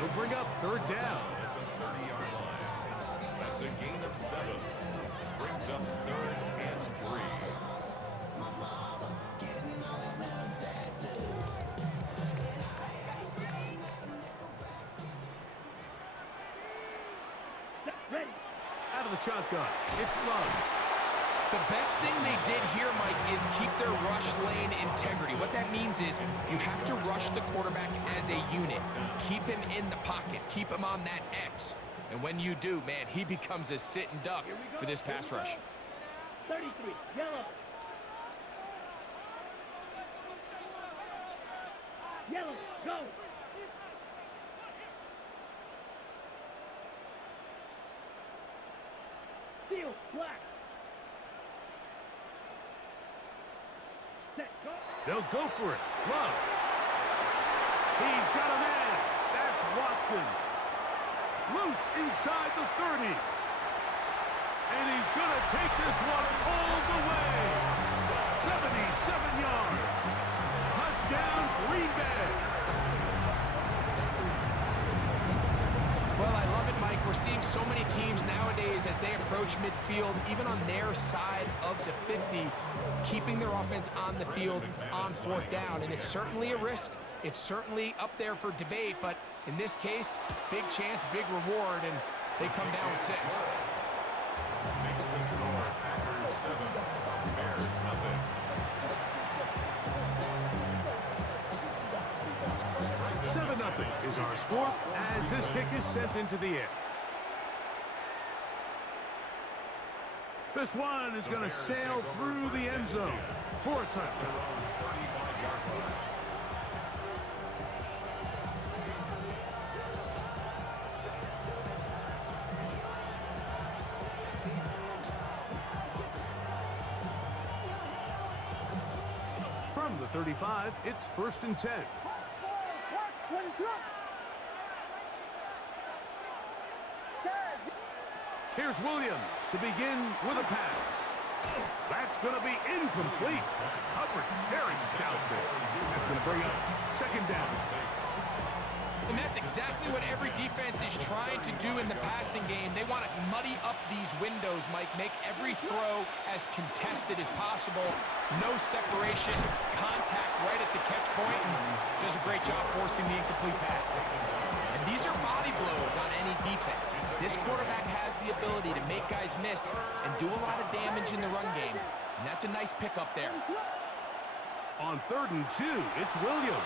He'll bring up third down. At the 30-yard line. That's a gain of 7. Brings up 3rd and 3. Out of the shotgun, it's Love. The best thing they did here, Mike, is keep their rush lane integrity. What that means is you have to rush the quarterback as a unit. Keep him in the pocket. Keep him on that X. And when you do, man, he becomes a sitting duck for this pass rush. 33, yellow. Yellow, go. Steel, black. Set, go. They'll go for it. Love. He's got a man. That's Watson. Loose inside the 30. And he's going to take this one all the way. 77 yards. Touchdown, Green Bay. Well, I love it, Mike. We're seeing so many teams nowadays as they approach midfield, even on their side of the 50, keeping their offense on the field on 4th down. And it's certainly a risk. It's certainly up there for debate, but in this case, big chance, big reward, and they come down with 6. Makes the score Packers 7, Bears nothing. 7-0 is our score as this kick is sent into the air. This one is going to sail through the end zone for a touchdown. From the 35, it's 1st and 10. Here's Williams to begin with a pass. That's going to be incomplete. Hubbard, very stout there. That's going to bring up 2nd down. And that's exactly what every defense is trying to do in the passing game. They want to muddy up these windows, Mike, make every throw as contested as possible. No separation, contact right at the catch point, and does a great job forcing the incomplete pass. And these are body blows on any defense. This quarterback has the ability to make guys miss and do a lot of damage in the run game, and that's a nice pickup there. On 3rd and 2, it's Williams.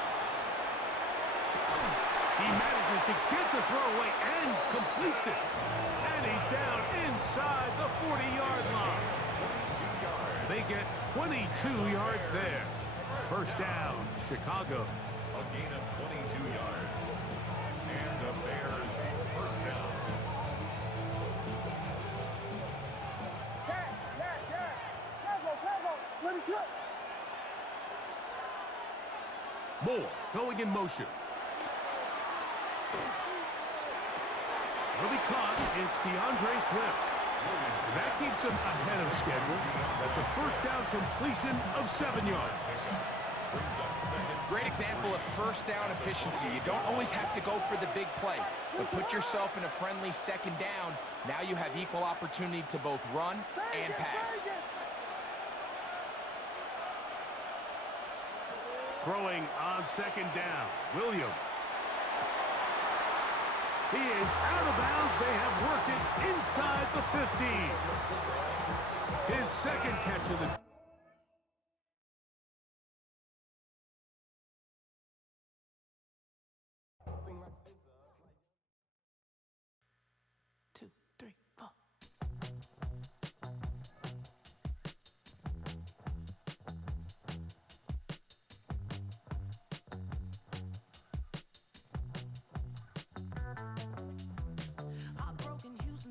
He manages to get the throw away and completes it. And he's down inside the 40-yard line. They get 22 yards there. 1st down, Chicago. A gain of 22 yards. And the Bears 1st down. Moore going in motion. It'll be caught. It's DeAndre Swift. And that keeps him ahead of schedule. That's a 1st down completion of 7 yards. Great example of 1st down efficiency. You don't always have to go for the big play, but put yourself in a friendly 2nd down. Now you have equal opportunity to both run and pass. Throwing on 2nd down, Williams. He is out of bounds. They have worked it inside the 15. His 2nd catch of the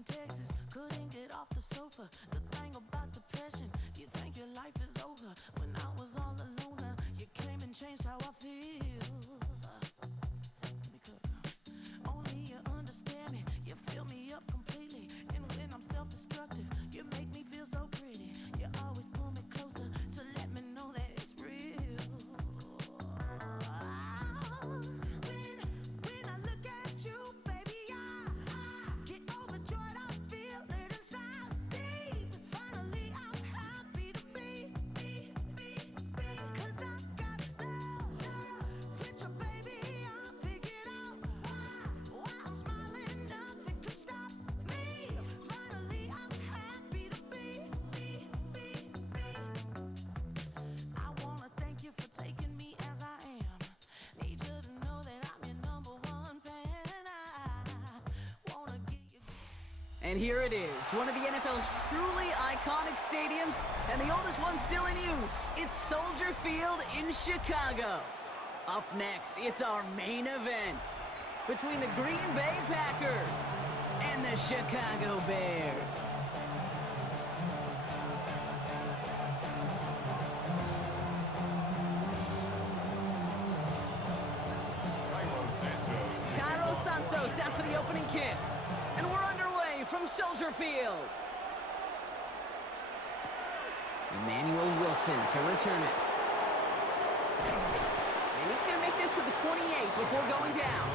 Texas, couldn't get off the sofa. The thing about depression, you think your life is over. When I was all alone, you came and changed how I feel. Only you understand me, you fill me up completely. And when I'm self-destructive, you make me feel so pretty. You always pull me closer to let me know that it's real. When I look at you, And here it is, one of the NFL's truly iconic stadiums, and the oldest one still in use. It's Soldier Field in Chicago. Up next, it's our main event between the Green Bay Packers and the Chicago Bears. Cairo Santos out for the opening kick. And we're underway from Soldier Field. Emmanuel Wilson to return it. And he's going to make this to the 28 before going down.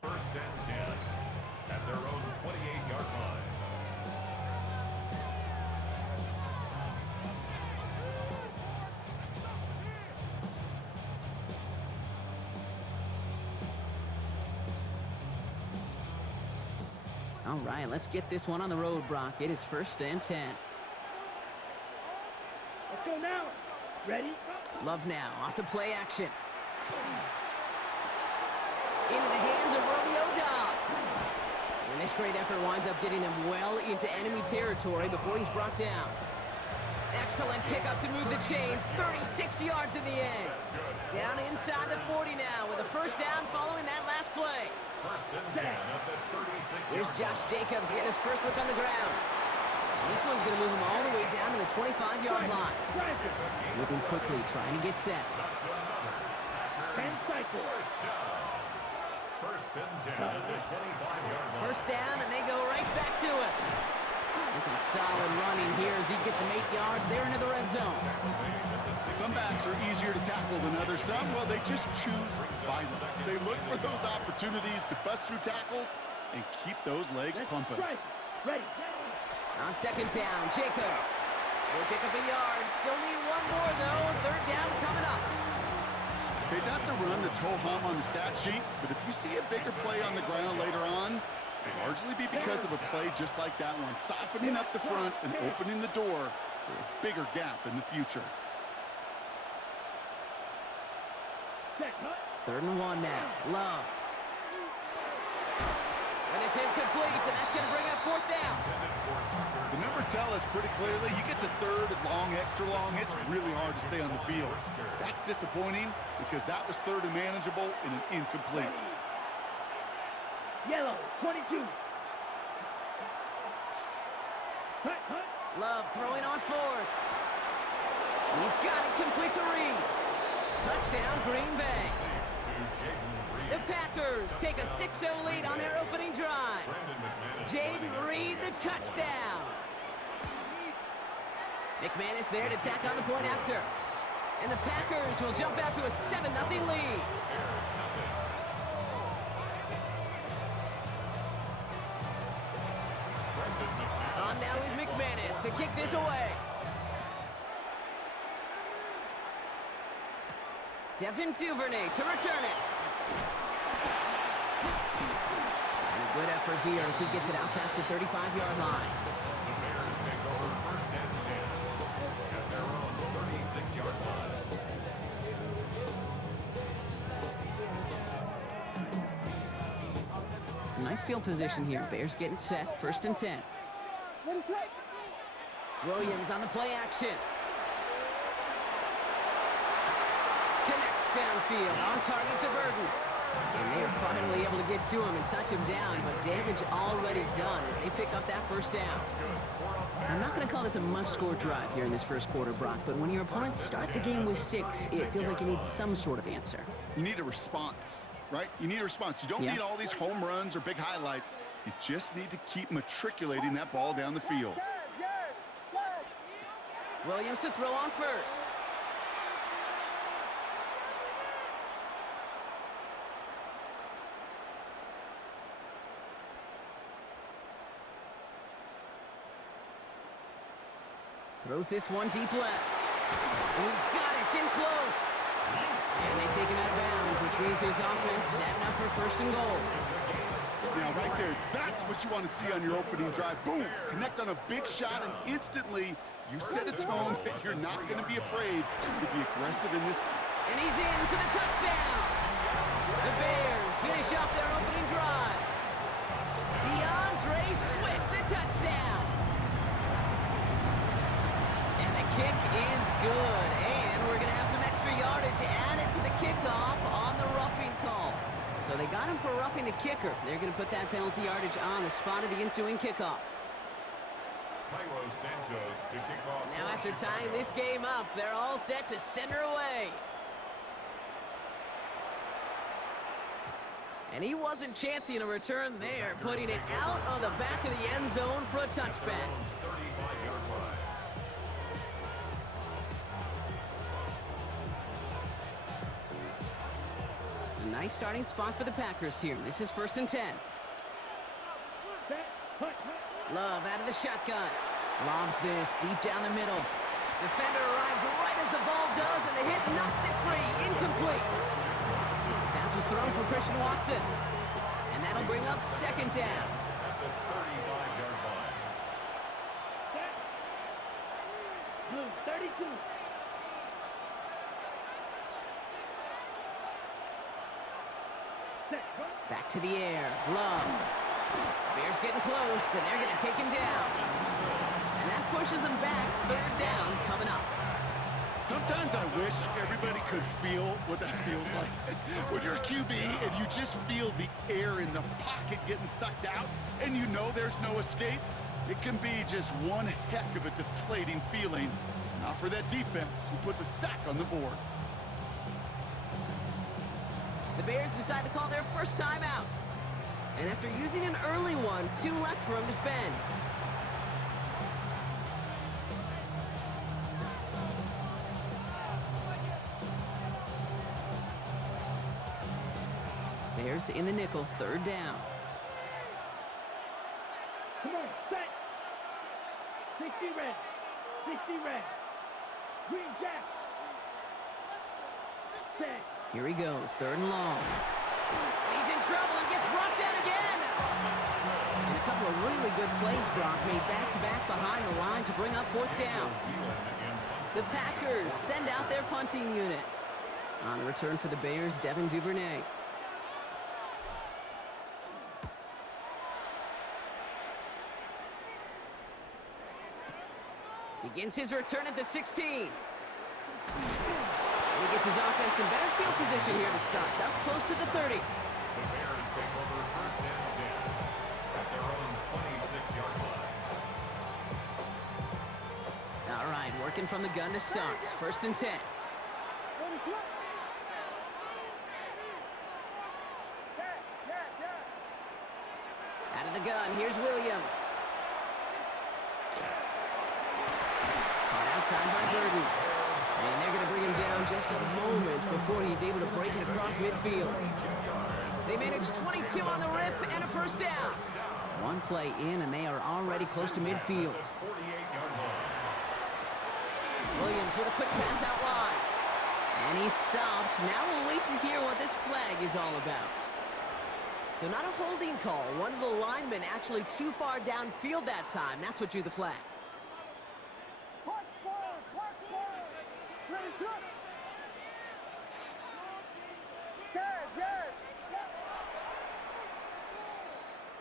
First and 10 at their own 28-yard line. All right, let's get this one on the road, Brock. It is first and 10. Let's go now. Ready? Love now, off the play action. Into the hands of Romeo Dobbs. And this great effort winds up getting them well into enemy territory before he's brought down. Excellent pickup to move the chains. 36 yards in the end. Down inside the 40 now with a first down following that last play. First and 10 at the 36-yard Here's Josh Jacobs getting his first look on the ground. This one's going to move him all the way down to the 25-yard line. Moving quickly, trying to get set. 10 cycles. First and 10 at the 25-yard line. First down, and they go right back to it. And some solid running here as he gets them 8 yards there into the red zone. Some backs are easier to tackle than others. Some, well, they just choose violence. They look for those opportunities to bust through tackles and keep those legs pumping. Ready. On second down, Jacobs. They pick up a yard. Still need one more, though. Third down coming up. Okay, that's a run that's ho-hum on the stat sheet, but if you see a bigger play on the ground later on, it'll largely be because of a play just like that one, softening up the front and opening the door for a bigger gap in the future. Third and 1 now. Love. And it's incomplete, and that's going to bring up fourth down. The numbers tell us pretty clearly, you get to third and long, extra long, it's really hard to stay on the field. That's disappointing because that was third and manageable and an incomplete. Yellow, 22. Love throwing on fourth. He's got it complete to Reed. Touchdown, Green Bay. The Packers take a 6-0 lead on their opening drive. Jaden Reed, the touchdown. McManus there to tack on the point after. And the Packers will jump out to a 7-0 lead. On now is McManus to kick this away. Devin Duvernay to return it. And a good effort here as he gets it out past the 35-yard line. The Bears take over first and 10 at their own 36-yard line. Some nice field position here. Bears getting set. First and 10. Williams on the play action. Connects downfield. On target to Burton. And they are finally able to get to him and touch him down, but damage already done as they pick up that first down. I'm not going to call this a must-score drive here in this first quarter, Brock, but when your opponents start the game with 6, it feels like you need some sort of answer. You need a response, right? You need a response. You don't need all these home runs or big highlights. You just need to keep matriculating that ball down the field. Williams to throw on first. Throws this one deep left. Oh, he's got it. It's in close. And they take him out of bounds, which means his offense setting up for first and goal. Now, right there, that's what you want to see on your opening drive. Boom! Connect on a big shot, and instantly you set a tone that you're not going to be afraid to be aggressive in this. And he's in for the touchdown. The Bears finish off their opening drive. DeAndre Swift, the touchdown. And the kick is good. And we're going to have some extra yardage added to the kickoff on the roughing call. So they got him for roughing the kicker. They're going to put that penalty yardage on the spot of the ensuing kickoff. Santos to kick off. Now after tying this game up, they're all set to send her away. And he wasn't chancing a return there, putting it out on the back of the end zone for a touchback. 35-yard line. A nice starting spot for the Packers here. This is 1st and 10. Love out of the shotgun. Lobs this deep down the middle. Defender arrives right as the ball does, and the hit knocks it free. Incomplete. Pass was thrown for Christian Watson. And that'll bring up 2nd down. At the 35-yard line. Blue 32. Back to the air. Love. Bears getting close, and they're going to take him down. And that pushes them back. 3rd down coming up. Sometimes I wish everybody could feel what that feels like. When you're a QB and you just feel the air in the pocket getting sucked out and you know there's no escape, it can be just one heck of a deflating feeling. Not for that defense who puts a sack on the board. The Bears decide to call their first time out. And after using an early one, 2 left for him to spend. Bears in the nickel, 3rd down. Come on, set. 60 red. 60 red. Green Jack. Set. Here he goes, 3rd and long. He's in trouble and gets brought down again. And a couple of really good plays, Brock, made back-to-back behind the line to bring up 4th down. The Packers send out their punting unit. On the return for the Bears, Devin Duvernay. Begins his return at the 16. And he gets his offense in better field position here to start. Up close to the 30. The Bears take over 1st and 10 at their own 26-yard line. All right, working from the gun to start. 1st and 10. Out of the gun, here's Williams. Caught outside by Burden. And they're going to bring him down just a moment before he's able to break it across midfield. They managed 22 on the rip and a 1st down. One play in, and they are already close to midfield. 48-yard line. Williams with a quick pass out wide. And he's stopped. Now we'll wait to hear what this flag is all about. So not a holding call. One of the linemen actually too far downfield that time. That's what drew the flag.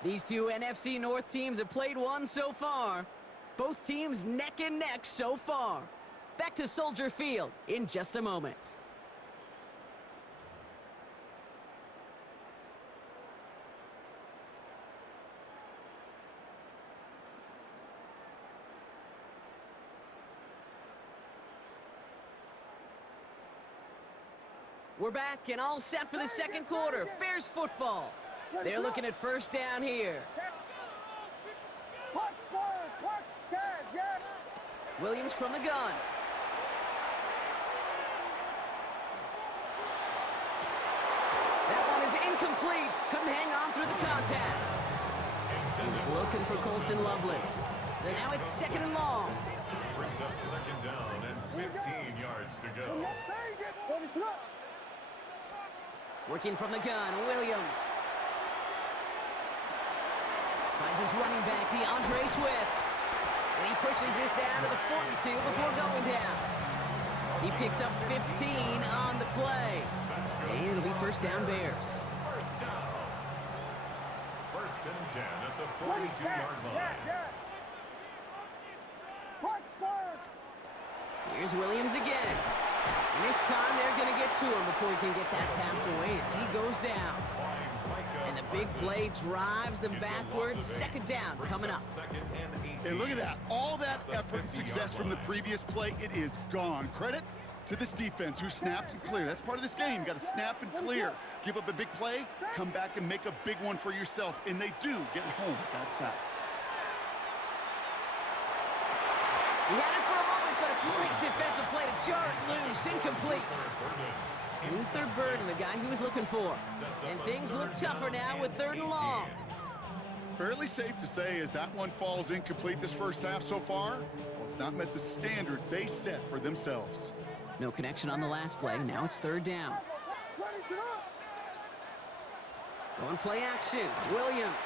These two NFC North teams have played one so far. Both teams neck and neck so far. Back to Soldier Field in just a moment. We're back and all set for the second quarter. Bears football. They're looking at first down here. Williams from the gun. That one is incomplete. Couldn't hang on through the contact. He's looking for Colston Loveland. So now it's second and long. Brings up second down and 15 yards to go. Working from the gun, Williams. Finds his running back, DeAndre Swift. And he pushes this down to the 42 before going down. He picks up 15 on the play. And it'll be first down Bears. First down. First and 10 at the 42-yard line. Here's Williams again. And this time they're going to get to him before he can get that pass away as he goes down. And the big play drives them backwards. Second down coming up. And look at that. All that effort and success from the previous play, it is gone. Credit to this defense who snapped and cleared. That's part of this game. You got to snap and clear. Give up a big play, come back and make a big one for yourself. And they do get home with that sack. He had it for a moment, but a great defensive play to jar it loose. Incomplete. Luther Burden, the guy he was looking for. And things look tougher now with third and long. Fairly safe to say as that one falls incomplete this first half so far, well, it's not met the standard they set for themselves. No connection on the last play. Now it's third down. Going play action. Williams.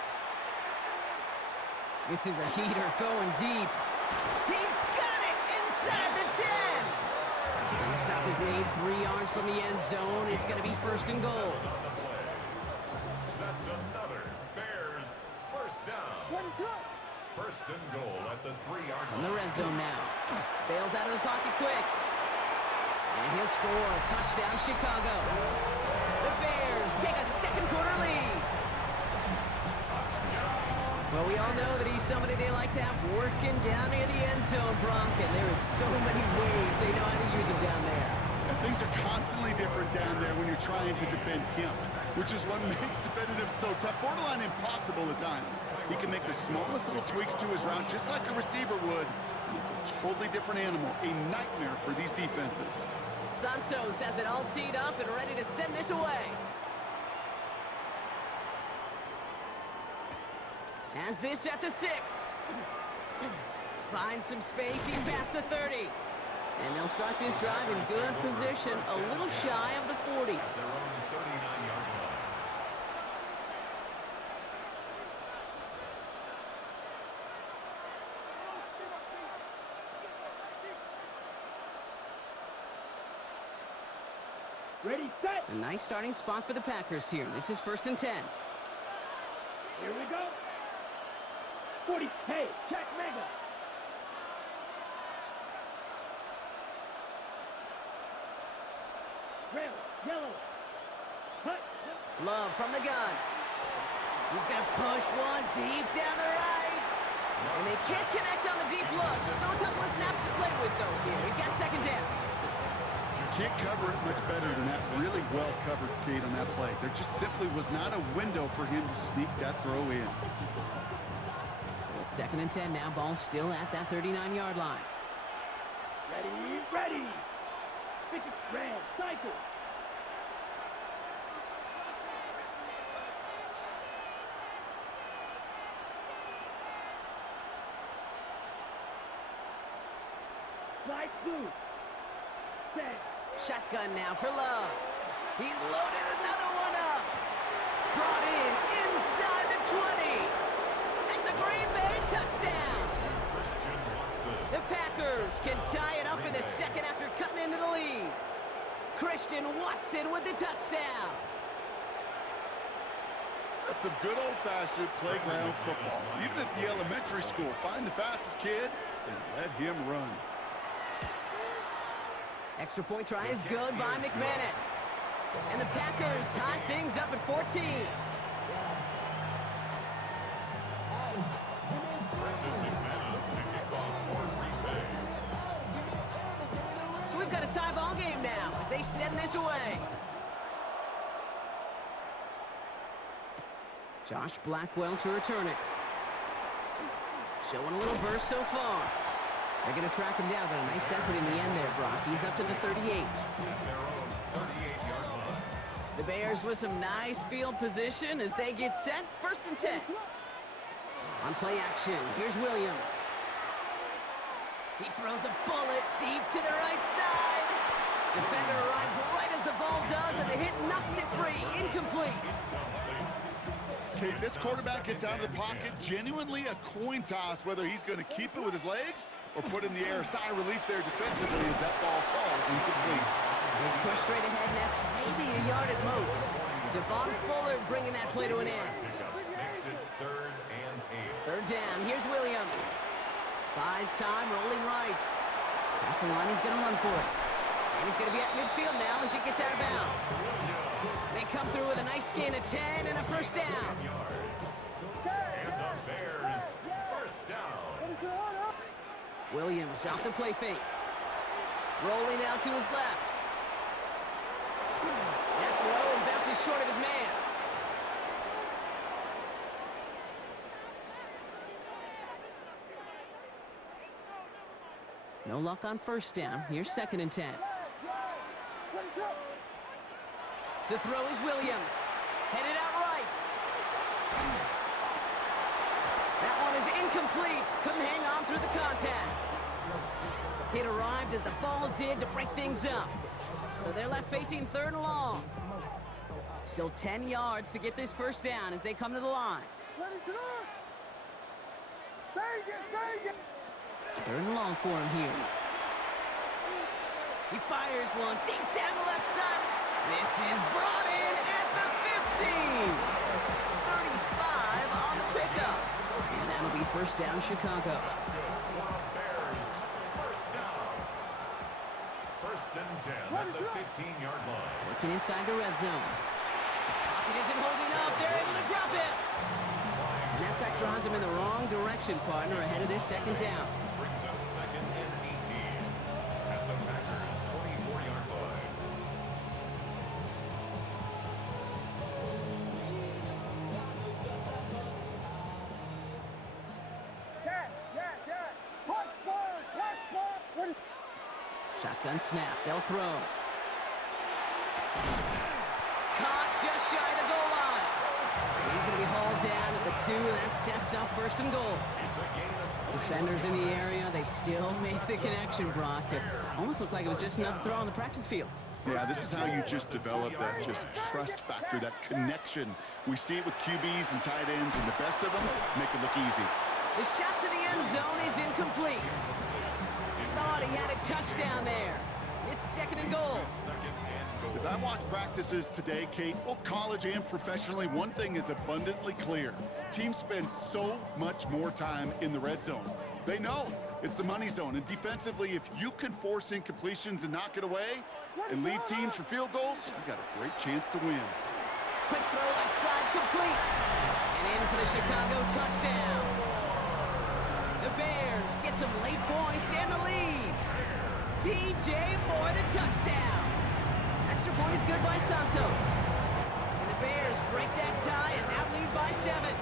This is a heater going deep. He's got it inside the 10. And the stop is made 3 yards from the end zone. It's going to be first and goal. That's another Bears first down. First and goal at the 3-yard From line. the red zone now. Bails out of the pocket quick. And he'll score a touchdown, Chicago. The Bears take a second quarter lead. Well, we all know that he's somebody they like to have working down near the end zone, Bronk, and there is so many ways they know how to use him down there. And things are constantly different down there when you're trying to defend him, which is what makes defending him so tough, borderline impossible at times. He can make the smallest little tweaks to his route just like a receiver would, and it's a totally different animal, a nightmare for these defenses. Santos has it all teed up and ready to send this away. Has this at the 6. Finds some space, he's past the 30. And they'll start this drive in good position, a little shy of the 40. Their own 39-yard line. Ready, set. A nice starting spot for the Packers here. This is first and 10. Here we go. 40. Hey, check mega. Red, yellow. Hut. Love from the gun. He's going to push one deep down the right. And they can't connect on the deep look. Still a couple of snaps to play with, though, here. We've got second down. You can't cover it much better than that really well-covered gate on that play. There just simply was not a window for him to sneak that throw in. So it's second and 10 now. Ball still at that 39-yard line. Ready, ready. Pick it, red, cycle. Light blue. Set. Shotgun now for Love. He's loaded another one up. Brought in inside the 20. That's a Green Bay touchdown. The Packers can tie it up in the second after cutting into the lead. Christian Watson with the touchdown. That's some good old-fashioned playground football. Even at the elementary school, find the fastest kid and let him run. Extra point try is good by McManus. And the Packers tie things up at 14. So we've got a tie ball game now as they send this away. Josh Blackwell to return it. Showing a little burst so far. They're going to track him down, but a nice effort in the end there, Brock. He's up to the 38. At their own 38-yard line. The Bears with some nice field position as they get set. 1st and 10. On play action, here's Williams. He throws a bullet deep to the right side. Defender arrives right as the ball does, and the hit knocks it free. Incomplete. Okay, this quarterback gets out of the pocket. Genuinely a coin toss whether he's going to keep it with his legs or put in the air. Sigh of relief there defensively as that ball falls incomplete. He's pushed straight ahead, and that's maybe a yard at most. Devon Bullard bringing that play to an end. Makes it 3rd and 8. 3rd down, here's Williams. Buys time, rolling right. Past the line, he's going to run for it. And he's going to be at midfield now as he gets out of bounds. They come through with a nice gain of 10 and a 1st down. And the Bears, 1st down. Williams off the play fake. Rolling out to his left. That's low and bounces short of his man. No luck on 1st down. Here's 2nd and 10. To throw is Williams. Headed out right. That one is incomplete. Couldn't hang on through the contact. It arrived as the ball did to break things up. So they're left facing 3rd and long. Still 10 yards to get this 1st down as they come to the line. 3rd and long for him here. He fires one deep down the left side. This is brought in at the 15. 35 on the pickup. And that'll be 1st down Chicago. Bears, 1st down. 1st and 10 at the 15-yard line. Working inside the red zone. Pocket isn't holding up. They're able to drop it. And that sack draws him in the wrong direction, partner, ahead of their 2nd down. Brings up 2nd and 18 at the Packers' 24-yard line. Shotgun snap. They'll throw. Caught just shy of the goal line. And he's going to be hauled down at the 2. That sets up 1st and goal. It's a gain of 20. Defenders in the area, they still make the connection, Brock. It almost looked like it was just another throw on the practice field. Yeah, this is how you just develop that just trust factor, that connection. We see it with QBs and tight ends, and the best of them make it look easy. The shot to the end zone is incomplete. Thought he had a touchdown there. It's 2nd and goal. As I watch practices today, Kate, both college and professionally, one thing is abundantly clear. Teams spend so much more time in the red zone. They know it's the money zone, and defensively, if you can force incompletions and knock it away and leave teams for field goals, you got a great chance to win. Quick throw left side, complete. And in for the Chicago touchdown. The Bears get some late points and the lead. DJ Moore, the touchdown. Extra point is good by Santos. And the Bears break that tie and now lead by 7.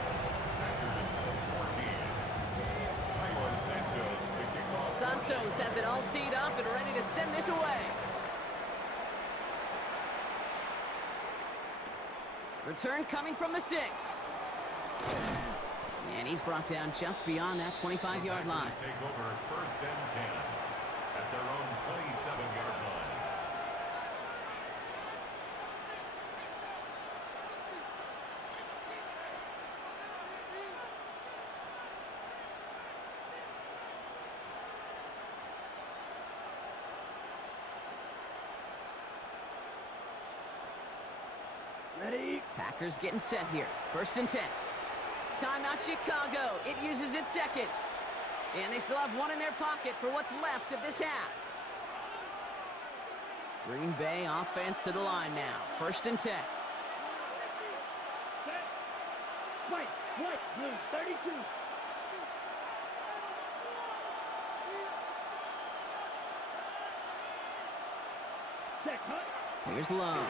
Santos has it all teed up and ready to send this away. Return coming from the 6. And he's brought down just beyond that 25-yard line. Take over 1st and 10 at their own 27-yard line. Ready? Packers getting set here. 1st and 10. Timeout Chicago. It uses its 2nd. And they still have one in their pocket for what's left of this half. Green Bay offense to the line now. 1st and 10. Set. White, blue, 32. Set, cut. Here's Love.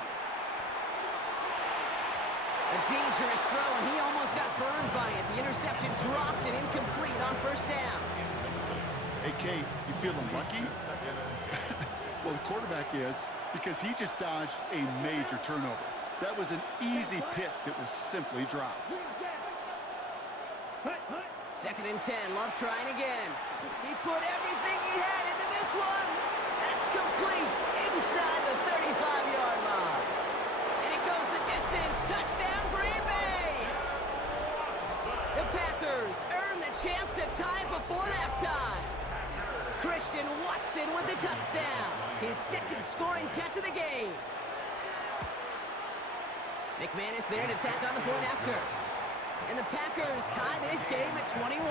A dangerous throw, and he almost got burned by it. The interception dropped and incomplete on first down. Hey, Kate, you feeling lucky? Well, the quarterback is, because he just dodged a major turnover. That was an easy pick that was simply dropped. 2nd and 10, Love trying again. He put everything he had into this one. That's complete inside the 35-yard line. And it goes the distance. Touchdown, Green Bay! The Packers earn the chance to tie before halftime. Christian Watson with the touchdown. His 2nd scoring catch of the game. McManus there to tack on the point after. And the Packers tie this game at 21.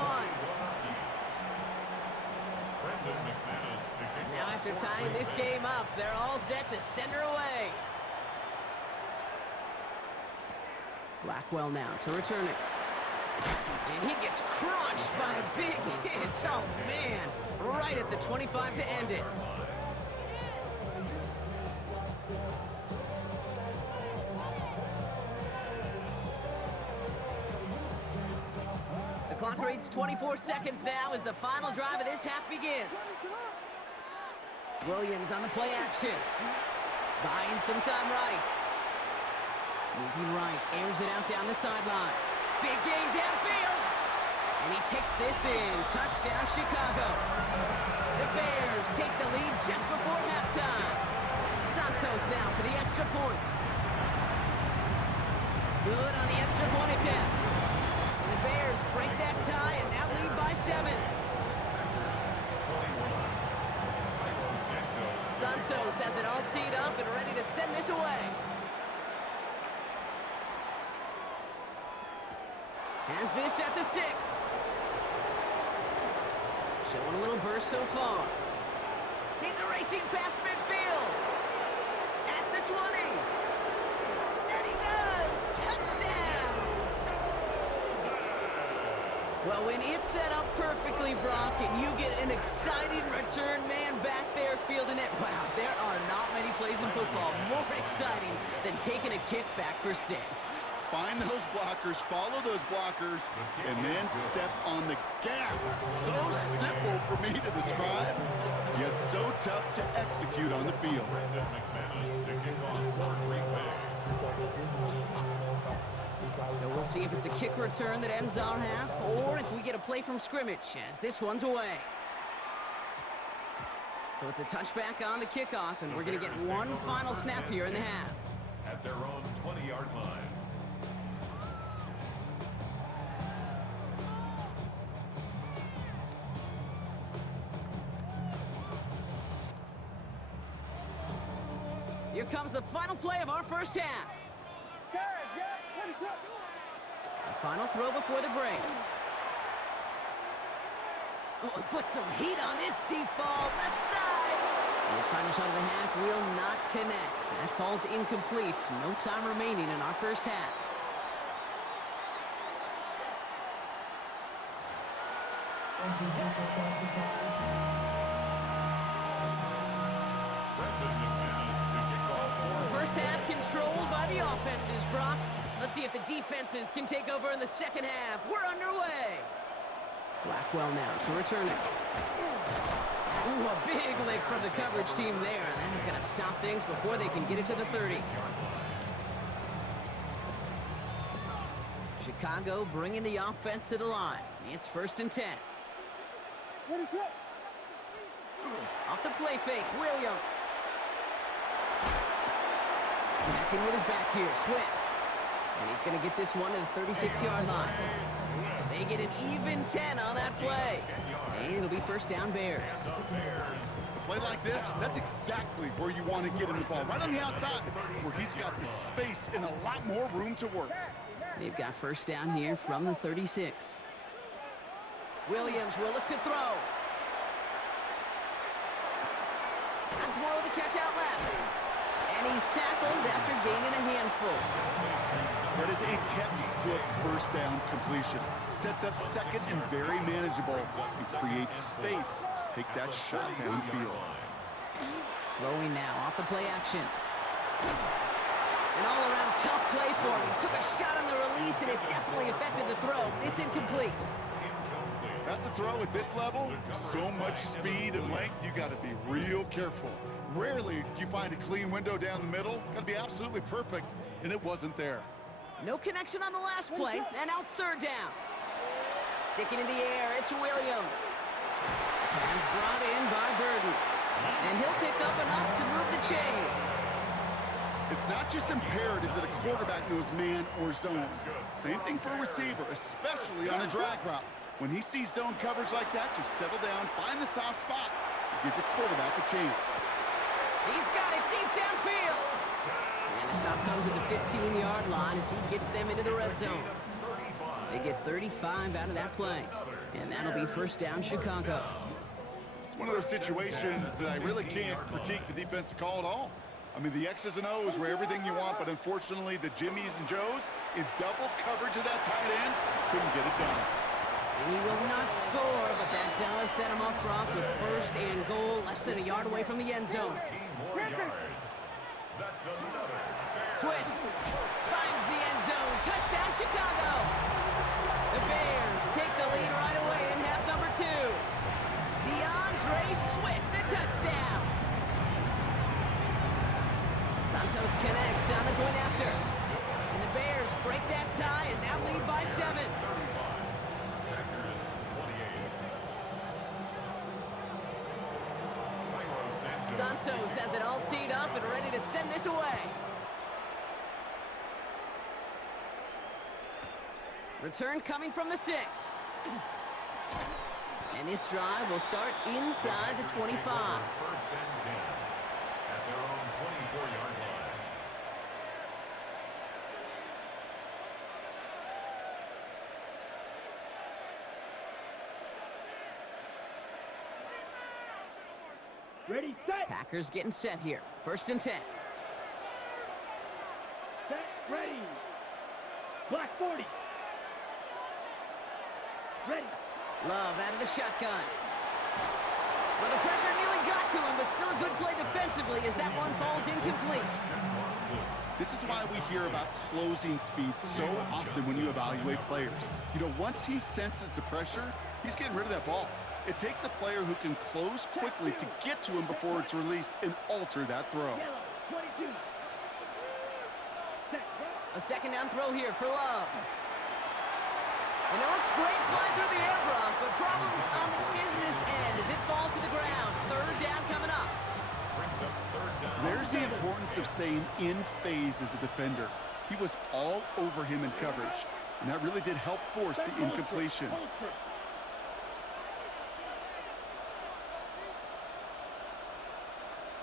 Now after tying this game up, they're all set to send her away. Blackwell now to return it. And he gets crunched by a big hit. Oh, man. Right at the 25 to end it. The clock reads 24 seconds now as the final drive of this half begins. Williams on the play action. Buying some time right. Moving right, airs it out down the sideline. Big gain downfield. And he takes this in. Touchdown, Chicago. The Bears take the lead just before halftime. Santos now for the extra point. Good on the extra point attempt. And the Bears break that tie and now lead by 7. Santos has it all teed up and ready to send this away. Has this at the 6. Showing a little burst so far. He's racing past midfield. At the 20. And he does! Touchdown! Well, when it's set up perfectly, Brock, and you get an exciting return man back there fielding it, wow, there are not many plays in football more exciting than taking a kick back for 6. Find those blockers, follow those blockers, and then step on the gas. So simple for me to describe, yet so tough to execute on the field. So we'll see if it's a kick return that ends our half, or if we get a play from scrimmage, as this one's away. So it's a touchback on the kickoff, and we're going to get one final snap here in the half. At their own 20-yard line. Here comes the final play of our first half. The final throw before the break. Oh, he put some heat on this deep ball, left side. And his final shot of the half will not connect. That falls incomplete. No time remaining in our first half. First half controlled by the offenses, Brock. Let's see if the defenses can take over in the second half. We're underway. Blackwell now to return it. Ooh, a big lick from the coverage team there. That is going to stop things before they can get it to the 30. Chicago bringing the offense to the line. It's 1st and 10. Off the play fake, Williams. Connecting with his back here, Swift. And he's going to get this one to the 36-yard line. They get an even 10 on that play. And it'll be first down Bears. A play like this, that's exactly where you want to get him the ball. Right on the outside, where he's got the space and a lot more room to work. They've got first down here from the 36. Williams will look to throw. That's more of the catch out left. And he's tackled after gaining a handful. That is a textbook first down completion. Sets up second and very manageable and creates space to take that shot downfield. Throwing now off the play action. An all-around tough play for him. He took a shot on the release, and it definitely affected the throw. It's incomplete. That's a throw at this level. So much speed and length, you got to be real careful. Rarely do you find a clean window down the middle. Got to be absolutely perfect, and it wasn't there. No connection on the last play, and now it's third down. Sticking in the air, it's Williams. Pass brought in by Burden. And he'll pick up enough to move the chains. It's not just imperative that a quarterback knows man or zone. Same thing for a receiver, especially on a drag route. When he sees zone coverage like that, just settle down, find the soft spot, and give your quarterback a chance. He's got it deep downfield. And the stop comes at the 15-yard line as he gets them into the red zone. They get 35 out of that play. And that'll be first down, Chicago. It's one of those situations that I really can't critique the defensive call at all. I mean, the X's and O's were everything you want, but unfortunately, the Jimmies and Joes in double coverage of that tight end couldn't get it done. And he will not score, but that does set him up, Brock, with first and goal, less than a yard away from the end zone. Swift finds the end zone. Touchdown, Chicago. The Bears take the lead right away in half number 2. DeAndre Swift, the touchdown. Santos connects on the point after. And the Bears break that tie and now lead by 7. Santos has it all teed up and ready to send this away. Return coming from the 6. And this drive will start inside the 25. First and 10 at their own 24-yard line. Ready, set. Packers getting set here. First and 10. Set, ready. Black 40. Ready. Love out of the shotgun. Well, the pressure nearly got to him, but still a good play defensively as that one falls incomplete. This is why we hear about closing speed so often when you evaluate players. You know, once he senses the pressure, he's getting rid of that ball. It takes a player who can close quickly to get to him before it's released and alter that throw. Yellow, 22. Set, A second down throw here for Love. And it looks great flying through the air, Brock, but problems on the business end as it falls to the ground. Third down coming up. There's the importance of staying in phase as a defender. He was all over him in coverage, and that really did help force the incompletion.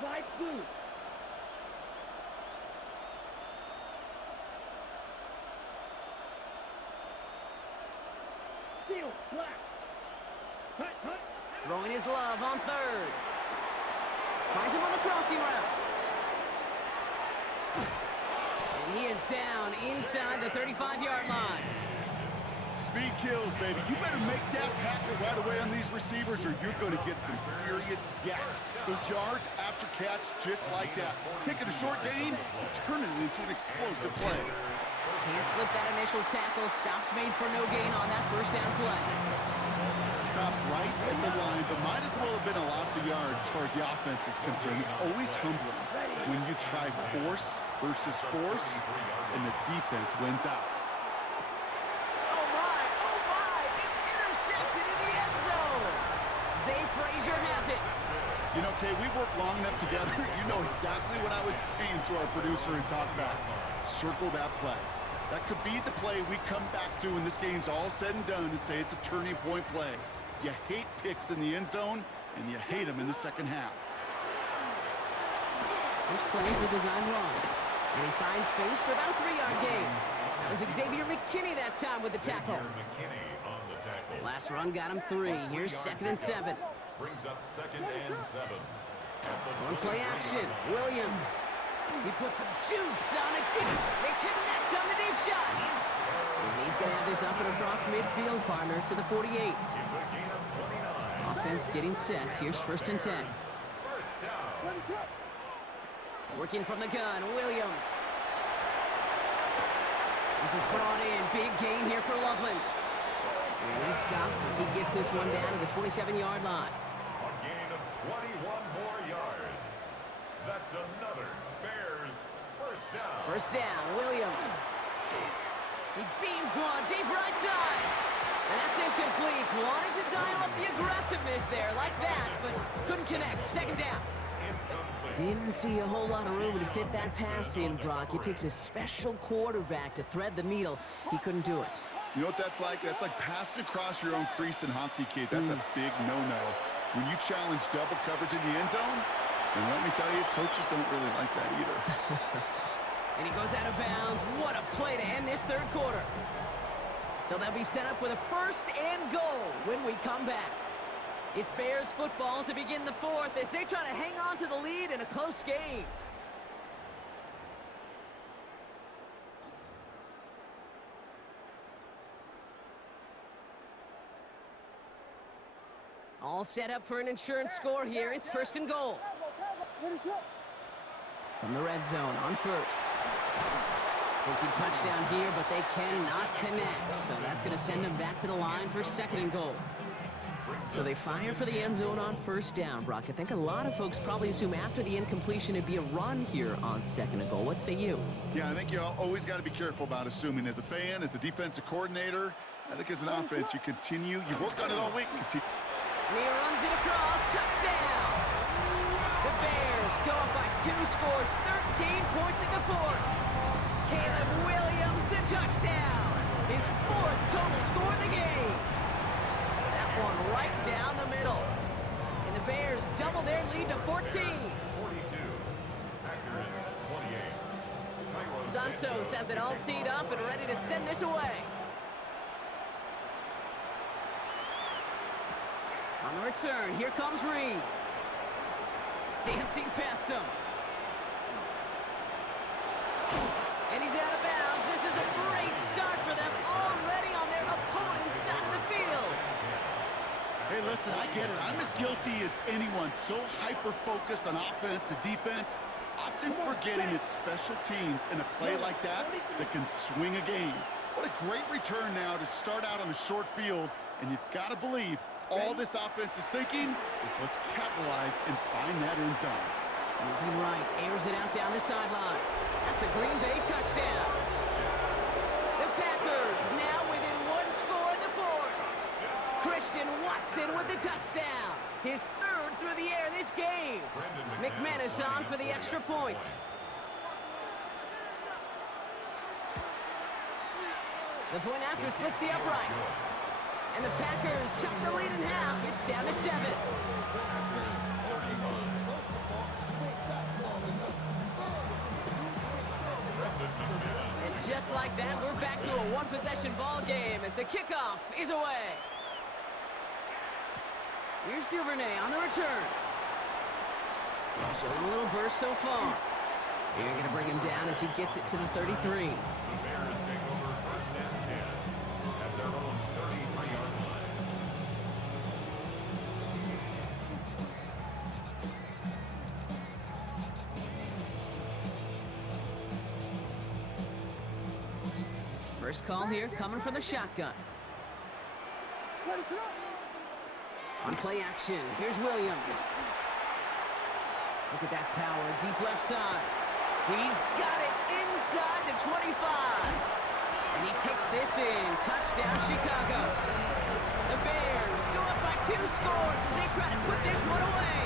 Flight blue. Steel, black. Hut, hut. Throwing his Love on third. Finds him on the crossing route. And he is down inside the 35-yard line. Speed kills, baby. You better make that tackle right away on these receivers or you're going to get some serious yaks. Those yards after catch just like that. Taking a short gain and turning it into an explosive play. Can't slip that initial tackle. Stops made for no gain on that first down play. Stopped right at the line, but might as well have been a loss of yards as far as the offense is concerned. It's always humbling when you try force versus force and the defense wins out. Oh my, it's intercepted in the end zone. Zay Frazier has it. You know, Kay, we worked long enough together. You know exactly what I was saying to our producer and talkback. Circle that play. That could be the play we come back to when this game's all said and done and say it's a turning point play. You hate picks in the end zone, and you hate them in the second half. This play is a design run. And he finds space for about a 3-yard gain. That was Xavier McKinney that time with the tackle. Last run got him 3. Here's second and 7. Brings up second and 7. One play action. Williams. He puts some juice on it. They connect on the deep shot. And he's going to have this up and across midfield, partner, to the 48. Offense getting set. Here's first and 10. Working from the gun, Williams. This is brought in. Big gain here for Loveland. And he's stopped as he gets this one down to the 27-yard line. A gain of 21 more yards. That's another Bears first down. First down, Williams. He beams one deep right side. And that's incomplete. Wanted to dial up the aggressiveness there like that, but couldn't connect. Second down. Didn't see a whole lot of room to fit that pass in, Brock. It takes a special quarterback to thread the needle. He couldn't do it. You know what that's like? That's like passing across your own crease in hockey, kid. That's a big no-no. When you challenge double coverage in the end zone, and let me tell you, coaches don't really like that either. And he goes out of bounds. What a play to end this third quarter. So they'll be set up with a first and goal when we come back. It's Bears football to begin the fourth as they try to hang on to the lead in a close game. All set up for an insurance score here. It's first and goal. From the red zone on first. Thinking touchdown here, but they cannot connect. So that's going to send them back to the line for second and goal. So they fire for the end zone on first down, Brock. I think a lot of folks probably assume after the incompletion it'd be a run here on second and goal. What say you? Yeah, I think you always got to be careful about assuming. As a fan, as a defensive coordinator, I think as an offense, you continue. You've worked on it all week. Continue. And he runs it across. Touchdown! The Bears go up by 2 scores, 13 points in the fourth. Caleb Williams, the touchdown. His 4th total score of the game. That one right down the middle. And the Bears double their lead to 14. 42. Packers 28. Santos has it all teed up and ready to send this away. On the return, here comes Reed. Dancing past him. And he's out of bounds. This is a great start for them, already on their opponent's side of the field. Hey, listen, I get it. I'm as guilty as anyone. So hyper-focused on offense and defense, often forgetting it's special teams in a play like that that can swing a game. What a great return now to start out on a short field, and you've got to believe all this offense is thinking is let's capitalize and find that end zone. Moving right, airs it out down the sideline. That's a Green Bay touchdown. The Packers now within 1 score in the fourth. Christian Watson with the touchdown. His 3rd through the air this game. McManus on for the extra point. The point after splits the upright. And the Packers chop the lead in half. It's down to 7. And just like that, we're back to a 1-possession ball game as the kickoff is away. Here's Duvernay on the return. Showing a little burst so far. You're going to bring him down as he gets it to the 33. The Bears take over first and 10 at their own 33-yard line. First call here coming from the shotgun. On play action, here's Williams. Look at that power, deep left side. He's got it inside the 25. And he takes this in. Touchdown, Chicago. The Bears go up by 2 scores as they try to put this one away.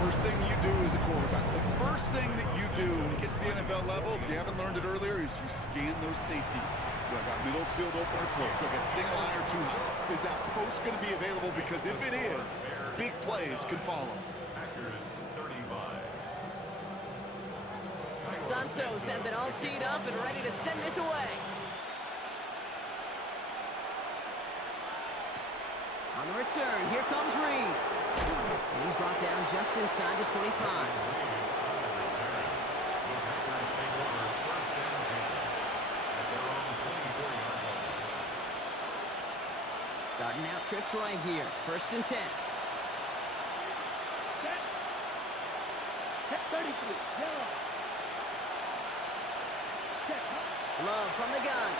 First thing you do as a quarterback, the first thing that you do when you get to the NFL level, if you haven't learned it earlier, is you scan those safeties. Do I got middle field open or close? Do I got single high or too high? Is that post going to be available? Because if it is, big plays can follow. Packers 35. Santos has it all teed up and ready to send this away. On the return, here comes Reed. And he's brought down just inside the 25. Starting out trips right here. First and 10. 33, yellow. Love from the gun.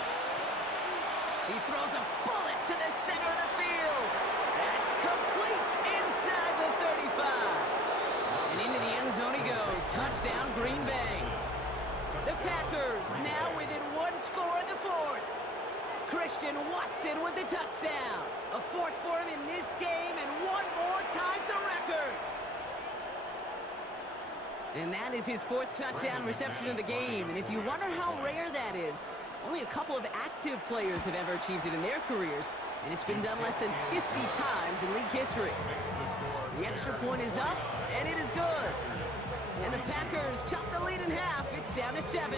He throws a bullet to the center of the field. That's complete inside the 35. And into the end zone he goes. Touchdown, Green Bay. The Packers now within one score in the fourth. Christian Watson with the touchdown. A fourth for him in this game, and one more ties the record. And that is his fourth touchdown reception of the game. And if you wonder how rare that is, only a couple of active players have ever achieved it in their careers, and it's been done less than 50 times in league history. The extra point is up, and it is good. And the Packers chop the lead in half. It's down to 7.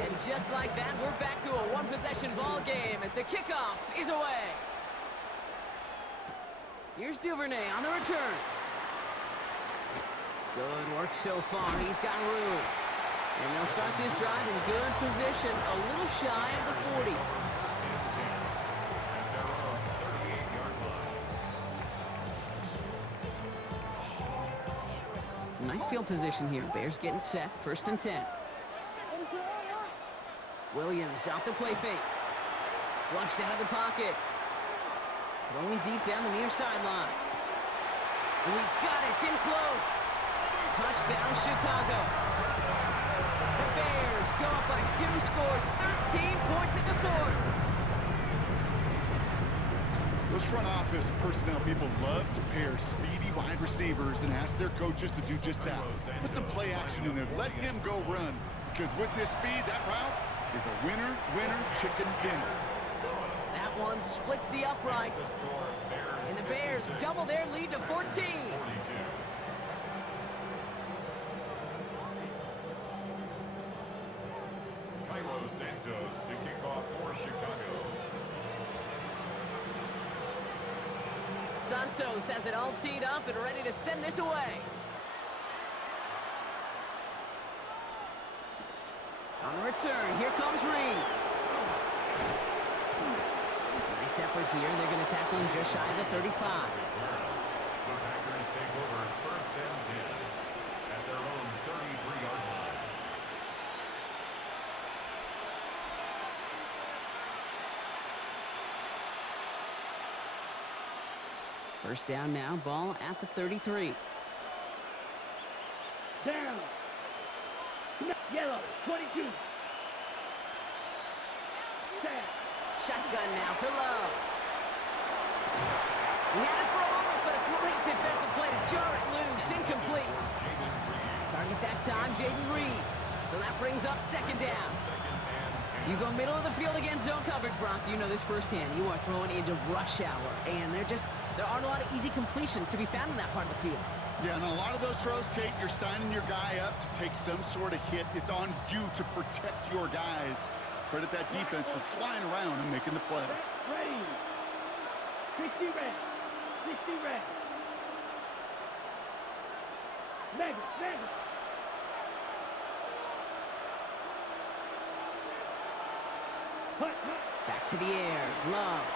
And just like that, we're back to a one-possession ball game as the kickoff is away. Here's Duvernay on the return. Good work so far. He's got room. And they'll start this drive in good position, a little shy of the 40. Some nice field position here. Bears getting set. 1st and 10. Williams off the play fake. Flushed out of the pocket. Throwing deep down the near sideline. And he's got it. It's in close. Touchdown, Chicago. The Bears go up by 2 scores. 13 points in the fourth. Those front office personnel people love to pair speedy wide receivers and ask their coaches to do just that. Put some play action in there. Let him go run. Because with his speed, that route is a winner, chicken dinner. That one splits the uprights. And the Bears double their lead to 14. Santos to kick off for Chicago. Santos has it all teed up and ready to send this away. On the return, here comes Reed. Nice effort here. They're going to tackle him just shy of the 35. The Packers take over 1st and 10 at their own 33-yard line. First down now, ball at the 33. Down. Yellow, 22. Set. Shotgun now for Love. He had it for a moment, but a great defensive play to jar it loose. Incomplete. Target that time, Jaden Reed. So that brings up 2nd down. You go middle of the field against zone coverage, Brock. You know this firsthand. You are throwing into rush hour, and there aren't a lot of easy completions to be found in that part of the field. Yeah, and a lot of those throws, Kate, you're signing your guy up to take some sort of hit. It's on you to protect your guys. Credit that defense for flying around and making the play. Ready. 60 red. 60 red. Mega. Back to the air. Love.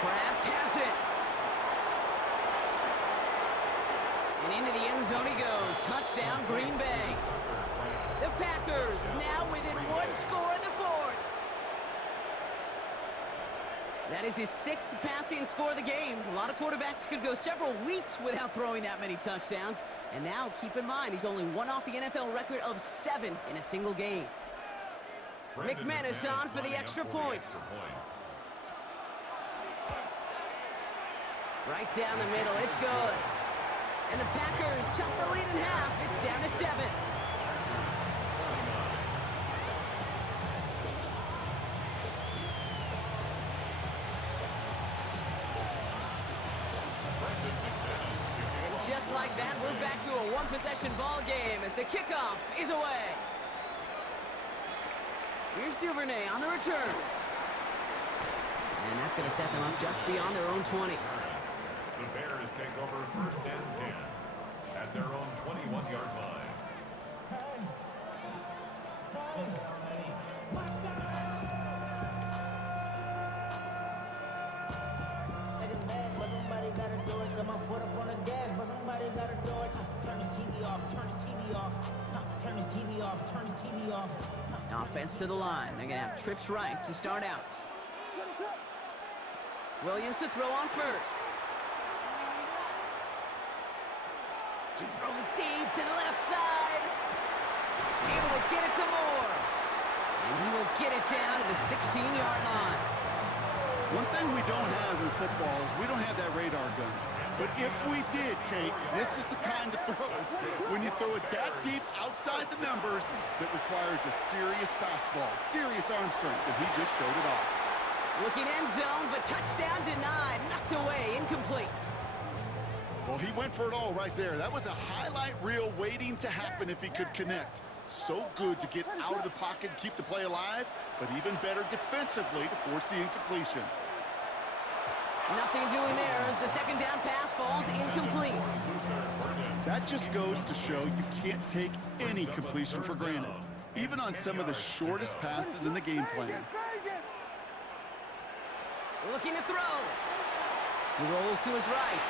Kraft has it. And into the end zone he goes. Touchdown, Green Bay. The Packers now within 1 score in the fourth. That is his 6th passing score of the game. A lot of quarterbacks could go several weeks without throwing that many touchdowns. And now, keep in mind, he's only one off the NFL record of 7 in a single game. McManus on for the extra point. Right down the middle, it's good. And the Packers chop the lead in half. It's down to 7. And just like that, we're back to a one-possession ball game as the kickoff is away. Here's Duvernay on the return. And that's going to set them up just beyond their own 20. The Bears take over 1st and 10 at their own 21-yard line. But somebody gotta do it. Got my foot up on the gas, but somebody gotta do it. Turn his TV off. Turn his TV off. Turn his TV off. Turn his TV off. Offense to the line. They're going to have trips right to start out. Williams to throw on first. He's throwing deep to the left side. Able to get it to Moore. And he will get it down to the 16-yard line. One thing we don't have in football is we don't have that radar gun. But if we did, Kate, this is the kind of throw. When you throw it that deep outside the numbers, that requires a serious fastball, serious arm strength, and he just showed it off. Looking end zone, but touchdown denied. Knocked away, incomplete. Well, he went for it all right there. That was a highlight reel waiting to happen if he could connect. So good to get out of the pocket and keep the play alive, but even better defensively to force the incompletion. Nothing doing there as the second down pass falls incomplete. That just goes to show you can't take any completion for granted, even on some of the shortest passes in the game plan. Looking to throw. He rolls to his right.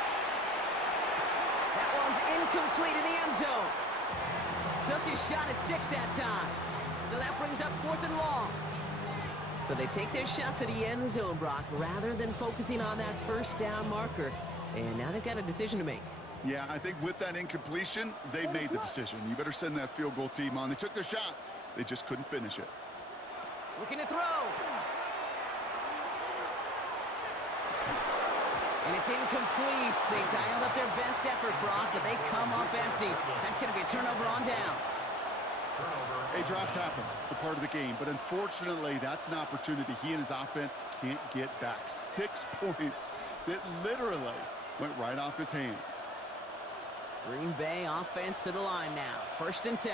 That one's incomplete in the end zone. Took his shot at 6 that time. So that brings up 4th and long. So they take their shot for the end zone, Brock, rather than focusing on that first down marker. And now they've got a decision to make. Yeah, I think with that incompletion, they've made the decision. You better send that field goal team on. They took their shot. They just couldn't finish it. Looking to throw. And it's incomplete. They dialed up their best effort, Brock, but they come up empty. That's going to be a turnover on downs. Hey, drops happen. It's a part of the game. But unfortunately, that's an opportunity he and his offense can't get back. 6 points that literally went right off his hands. Green Bay offense to the line now. 1st and 10.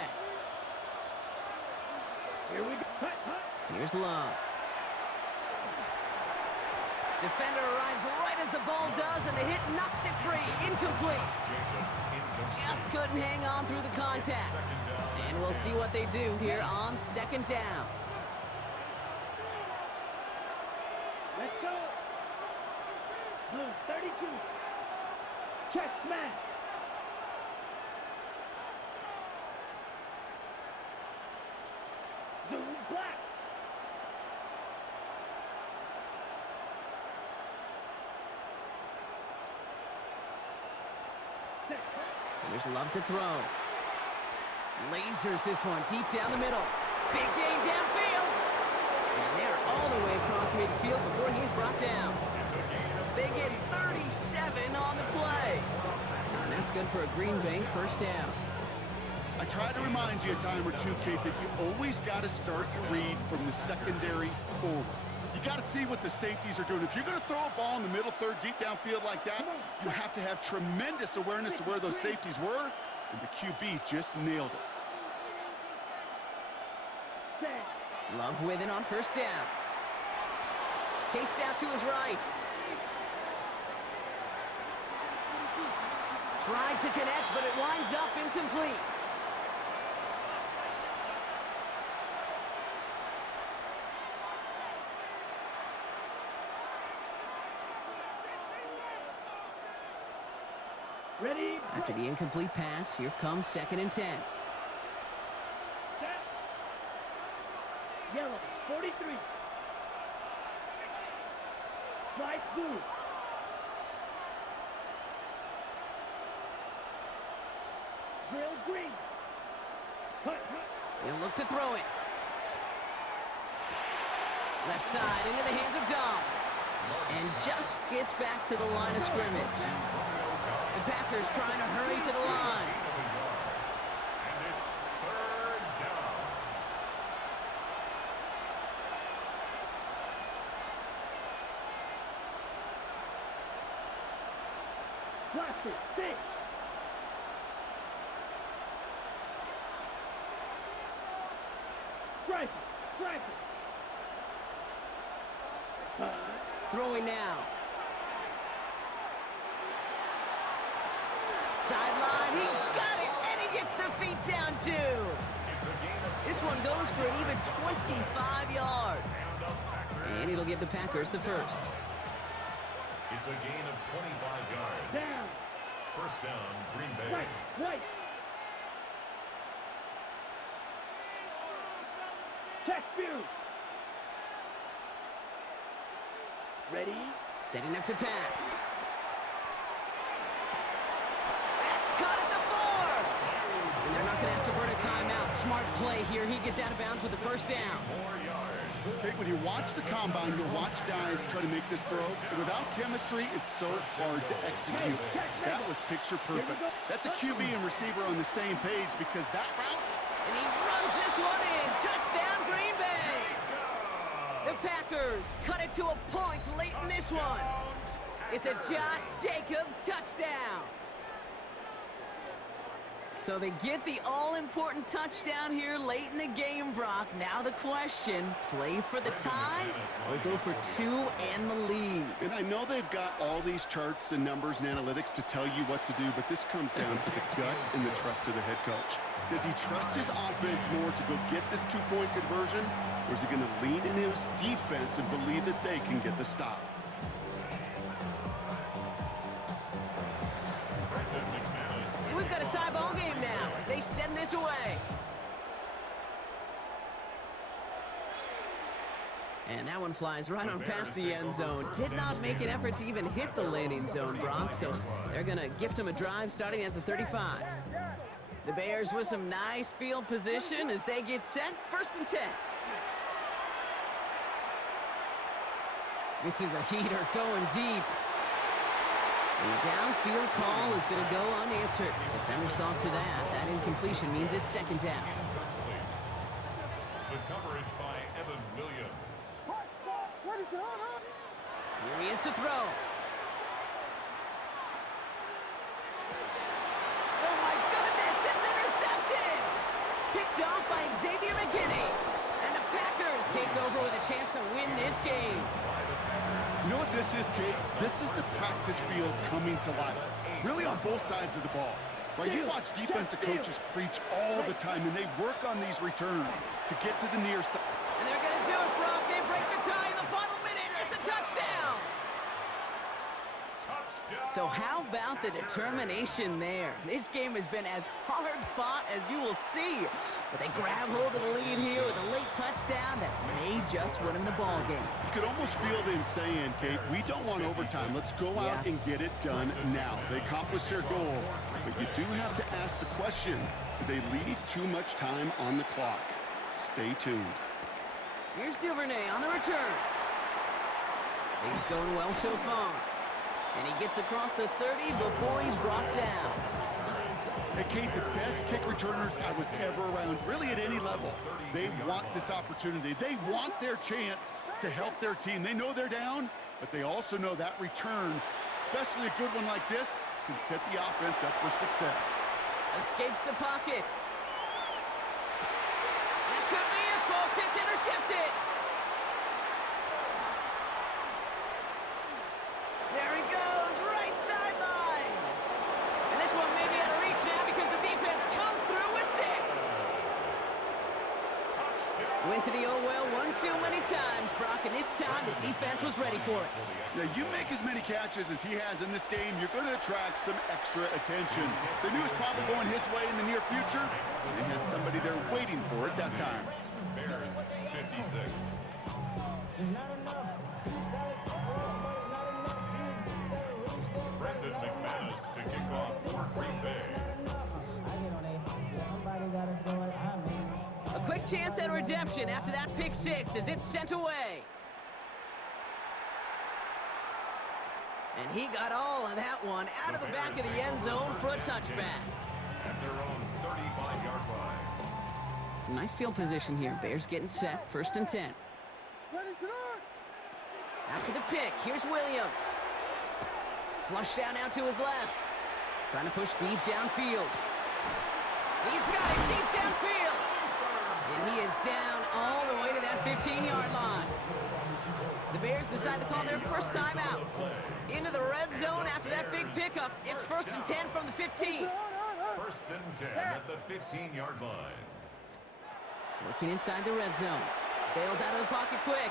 Here we go. Here's Love. Defender arrives right as the ball does, and the hit knocks it free. Incomplete. Just couldn't hang on through the contact. And we'll see what they do here on 2nd down. Let's go. Blue 32. Check smash. Blue black. Here's Love to throw. Lasers this one deep down the middle. Big gain downfield. And they're all the way across midfield before he's brought down. They get 37 on the play. And that's good for a Green Bay 1st down. I try to remind you a time or two, Kate, that you always got to start your read from the secondary forward. You got to see what the safeties are doing. If you're going to throw a ball in the middle third, deep downfield like that, you have to have tremendous awareness of where those safeties were, and the QB just nailed it. Love with it on 1st down. Chased out to his right. Tried to connect, but it winds up incomplete. Ready? After the incomplete pass, here comes 2nd and 10. Set. Yellow 43. Slide blue. Drill green. Cut. He'll look to throw it. Left side into the hands of Dobbs. And just gets back to the line of scrimmage. The Packers trying to hurry to the line. And it's 3rd down. Plastic. 6. Strike it. Throwing now. Sideline, he's got it, and he gets the feet down too. This one goes for an even 25 yards. And it'll give the Packers the 1st. It's a gain of 25 yards. Down. First down, Green Bay. Right. Check view. Ready? Setting up to pass. That's caught at the 4. And they're not going to have to burn a timeout. Smart play here. He gets out of bounds with the first down. More yards. Okay, when you watch the combine, you'll watch guys try to make this throw. But without chemistry, it's so hard to execute. That was picture perfect. That's a QB and receiver on the same page because that route. And he runs this one in. Touchdown, Green Bay. The Packers cut it to a point late in this one. It's a Josh Jacobs touchdown. So they get the all-important touchdown here late in the game, Brock. Now the question, play for the tie or go for 2 and the lead? And I know they've got all these charts and numbers and analytics to tell you what to do, but this comes down to the gut and the trust of the head coach. Does he trust his offense more to go get this 2-point conversion, or is he going to lean in his defense and believe that they can get the stop? So we've got a tie ball game now as they send this away. And that one flies right on past the end zone. Did not make an effort to even hit the landing zone, Brock, so they're going to gift him a drive starting at the 35. The Bears with some nice field position as they get set. 1st and 10. This is a heater going deep. And the downfield call is going to go unanswered. Defender saw to that. That incompletion means it's 2nd down. The coverage by Evan Williams. Here he is to throw. Oh my goodness, it's intercepted! Picked off by Xavier McKinney. And the Packers take over with a chance to win this game. You know what this is, Kate? This is the practice field coming to life. Really on both sides of the ball. Right? You watch defensive coaches preach all the time, and they work on these returns to get to the near side. And they're going to do it, Brock. They break the tie in the final minute. It's a touchdown. So how about the determination there? This game has been as hard fought as you will see. But they grab hold of the lead here with a late touchdown that may just win them the ball game. You could almost feel them saying, Kate, we don't want overtime. Let's go out and get it done now. They accomplished their goal, but you do have to ask the question, did they leave too much time on the clock? Stay tuned. Here's Duvernay on the return. He's going well so far. And he gets across the 30 before he's brought down. Hey, Kate, the best kick returners I was ever around, really at any level. They want this opportunity. They want their chance to help their team. They know they're down, but they also know that return, especially a good one like this, can set the offense up for success. Escapes the pocket. That could be it, folks. It's intercepted. There he goes, right sideline. And this one may be out of reach now because the defense comes through with 6. Went to the oh well one too many times, Brock, and this time the defense was ready for it. Yeah, you make as many catches as he has in this game, you're going to attract some extra attention. They knew it was probably going his way in the near future. They had somebody there waiting for it that time. Bears 56. There's not enough. Brandon McManus to kick off for Green Bay. A quick chance at redemption after that pick 6 as it's sent away. And he got all of that one out of the back of the end zone for a touchback. At their own 35-yard line. Some nice field position here. Bears getting set. 1st and 10. After the pick, here's Williams. Flush down out to his left. Trying to push deep downfield. He's got it deep downfield. And he is down all the way to that 15-yard line. The Bears decide to call their first time out. Into the red zone after that big pickup. It's 1st and 10 from the 15. 1st and 10 at the 15-yard line. Working inside the red zone. Bails out of the pocket quick.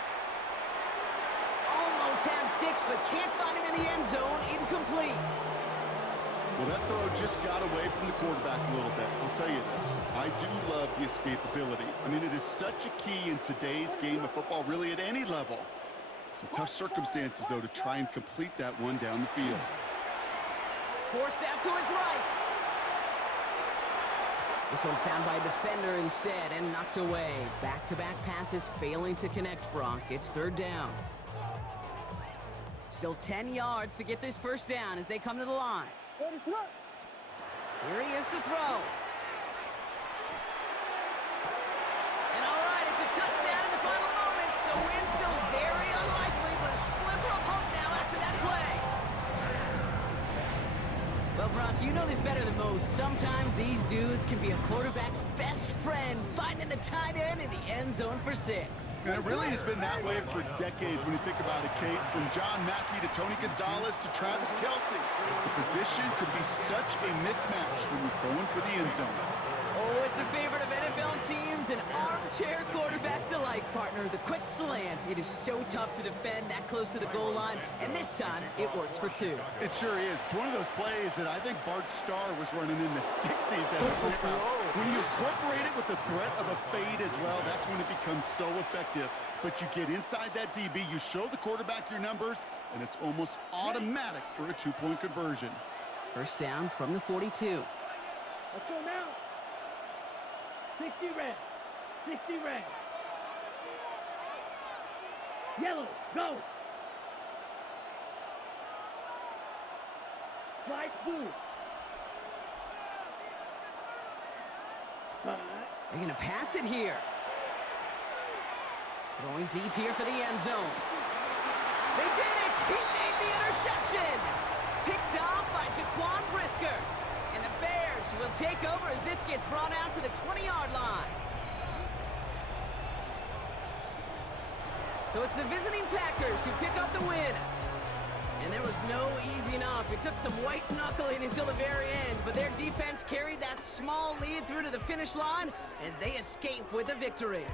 Almost had 6, but can't find him in the end zone. Incomplete. Well, that throw just got away from the quarterback a little bit. I'll tell you this, I do love the escapability. I mean, it is such a key in today's game of football, really at any level. Some tough circumstances, though, to try and complete that one down the field. Forced out to his right. This one found by a defender instead and knocked away. Back-to-back passes failing to connect, Brock. It's third down. Still 10 yards to get this first down as they come to the line. Here he is to throw. And all right, it's a touchdown in the final moments, so win still very unlikely, but a sliver of hope now after that play. Well, Brock, you know this better than most. Sometimes these dudes can be a quarterback's best friend, finding the tight end in the end zone for 6. And it really has been that way for decades when you think about it, Kate. From John Mackey to Tony Gonzalez to Travis Kelce. The position could be such a mismatch when you're going for the end zone. Oh, it's a favorite of NFL teams and armchair quarterbacks alike, partner. The quick slant. It is so tough to defend that close to the goal line, and this time it works for 2. It sure is. It's one of those plays that I think Bart Starr was running in the 60s, that slant route. When you incorporate it with the threat of a fade as well, that's when it becomes so effective. But you get inside that DB, you show the quarterback your numbers, and it's almost automatic for a 2-point conversion. First down from the 42. Let's go now. 60 red. 60 red. Yellow, go. Slide blue. They're going to pass it here. Throwing deep here for the end zone. They did it! He made the interception! Picked off by Jaquan Brisker. And the Bears will take over as this gets brought out to the 20-yard line. So it's the visiting Packers who pick up the win. And there was no easing up. It took some white knuckling until the very end, but their defense carried that small lead through to the finish line as they escape with a victory.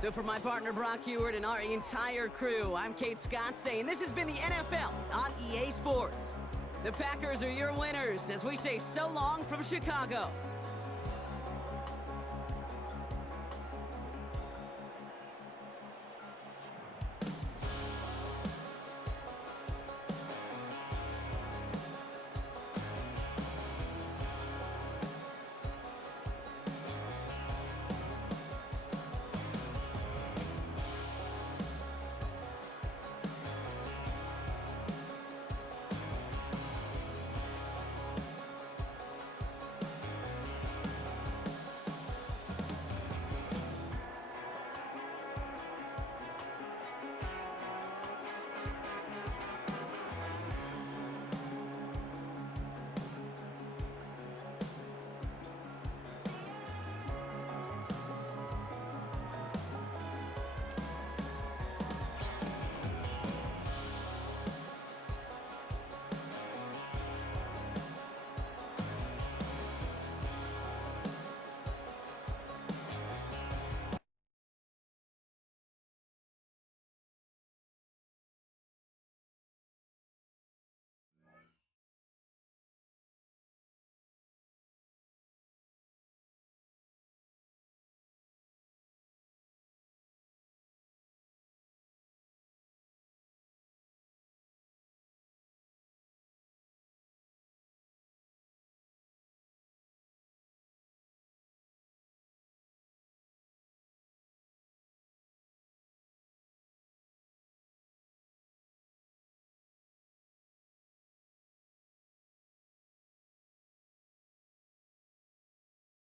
So for my partner Brock Heward and our entire crew, I'm Kate Scott saying this has been the NFL on EA Sports. The Packers are your winners as we say so long from Chicago.